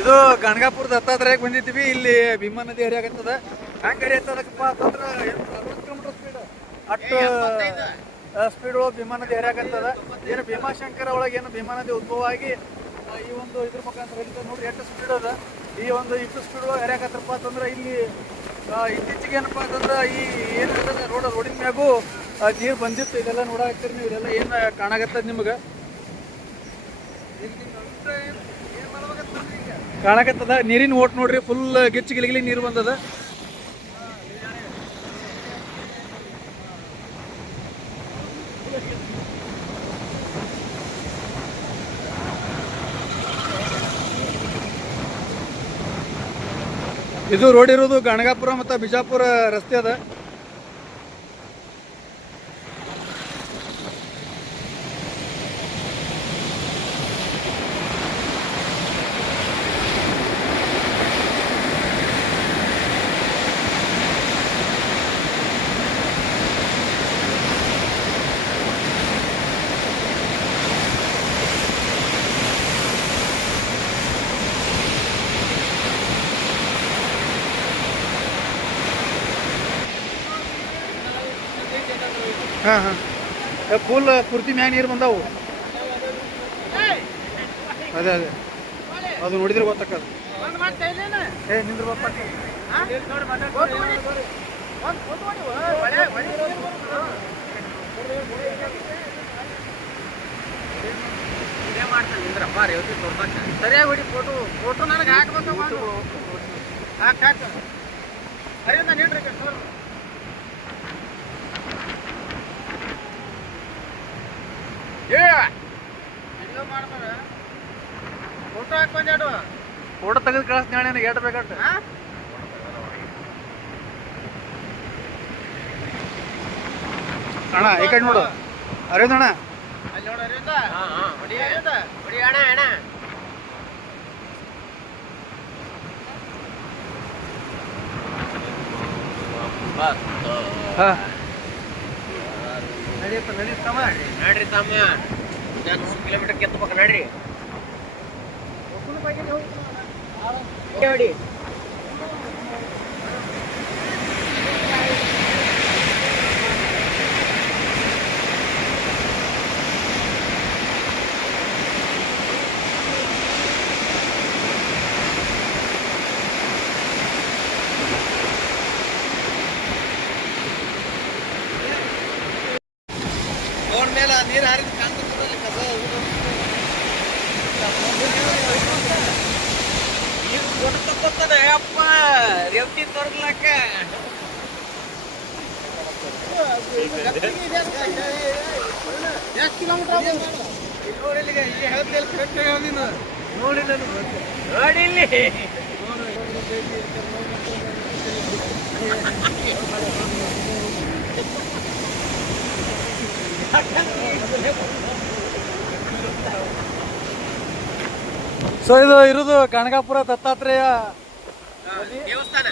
ಇದು ಗಣಗಾಪುರ ದತ್ತಾತ್ರೇಯಕ್ಕೆ ಬಂದಿದ್ದೀವಿ. ಇಲ್ಲಿ ಭೀಮಾ ನದಿ ಹರಿಯಾಗತ್ತದ. ಹೆಂಗೆ ಹರಿಯತ್ತದಕ್ಕಪ್ಪ ಅಂತಂದ್ರೆ 60 ಕಿಲೋಮೀಟರ್ ಸ್ಪೀಡ್, ಅಷ್ಟು ಸ್ಪೀಡ್ ಒಳಗೆ ಭೀಮಾ ನದಿ ಹರಿಯಾಗತ್ತದ. ಏನು ಭೀಮಾಶಂಕರ ಒಳಗೆ ಏನು ಭೀಮಾ ನದಿ ಉದ್ಭವ ಆಗಿ ಈ ಒಂದು ಇದ್ರ ಮುಖಾಂತರ ಹರಿತದ. ನೋಡ್ರಿ ಎಷ್ಟು ಸ್ಪೀಡ್ ಅದ. ಈ ಒಂದು ಇಷ್ಟು ಸ್ಪೀಡ್ ಒಳಗೆ ಹರಿಯಾಕತ್ತಪ್ಪ ಅಂತಂದ್ರೆ ಇಲ್ಲಿ ಇತ್ತೀಚೆಗೆ ಏನಪ್ಪ ಅಂತಂದ್ರೆ ಈ ಏನಿರ್ತದೆ ರೋಡಿನ ಮ್ಯಾಗೂ ನೀರು ಬಂದಿತ್ತು. ಇದೆಲ್ಲ ನೋಡಾಕ್ತೀರಿ ನೀವು. ಇದೆಲ್ಲ ಏನು ಕಾಣಾಗತ್ತದ ನಿಮ್ಗೆ ಕಾಣಕತ್ತದ. ನೀರಿನ ಓಟ್ ನೋಡ್ರಿ, ಫುಲ್ ಗಿಚ್ಚಿ ಗಿಲಿಗಿಲಿ ನೀರು ಬಂದದ. ಇದು ರೋಡ್ ಇರೋದು ಗಣಗಾಪುರ ಮತ್ತು ಬಿಜಾಪುರ ರಸ್ತೆ ಅದ. ಹಾಂ ಹಾಂ, ಫುಲ್ ಪೂರ್ತಿ ಮ್ಯಾಗ ನೀರು ಬಂದಾವು. ಅದೇ ಅದೇ ಅದು ನೋಡಿದ್ರೆ ಗೊತ್ತಾಕದು. ಏ ನಿಂದ್ರ ಗೊತ್ತಾಕ. ಸರಿಯಾಗಿ ಹೊಡಿ ಫೋಟೋ ನನಗೆ ಹಾಕ್ಬೇಕು. ಹಾಕ್ ಅರಿಂದ ನೀಡ್ರಿ ಮಾಡ್ತಾರ. ಫೋಟೋ ಹಾಕೊಂಡ್ಯಾಡು. ಫೋಟೋ ತೆಗೆದು ಕಳಿಸ್ತೀನಿ ನನಗೆ ಏಟ್ ಬೇಕಂತ. ಅಣ್ಣ ಈ ಕಡೆ ನೋಡು. ಅರವಿಂದ್ ಅಣ್ಣ ಅಲ್ಲಿ ನೋಡು. ಅರವಿಂದ ಹೊಡಿ ಅಣ್ಣ ಅಣ್ಣ. ಹಾಂ ನಡ್ರಿ ತಮ್ಮ 100 ಕಿಲೋಮೀಟರ್ ಕೆತ್ತಬೇಕು. ನಡ್ರಿ ಹೊಡಿ. ರೋಡ್ ಮೇಲೆ ನೀರು ಹಾರಿದ ಕಾಣ್ತದೆ ಕಸ. ಗೊತ್ತಾಗ್ತದೆ ಅಪ್ಪ ರೇವತಿ ತೋರ್ಲಕ್ಕ. ಎಷ್ಟು ಕಿಲೋಮೀಟರ್ ನೋಡಿಲ್ಲಿಗೆ ಈ ಹೇಳ್ತಿಲ್ಲ ಕರೆಕ್ಟ್ ಹೇಳಿ ನೋಡಿ ನೋಡಿ ಇಲ್ಲಿ. ಸೊ ಇದು ಇರೋದು ಗಣಗಾಪುರ ದತ್ತಾತ್ರೇಯ ದೇವಸ್ಥಾನ.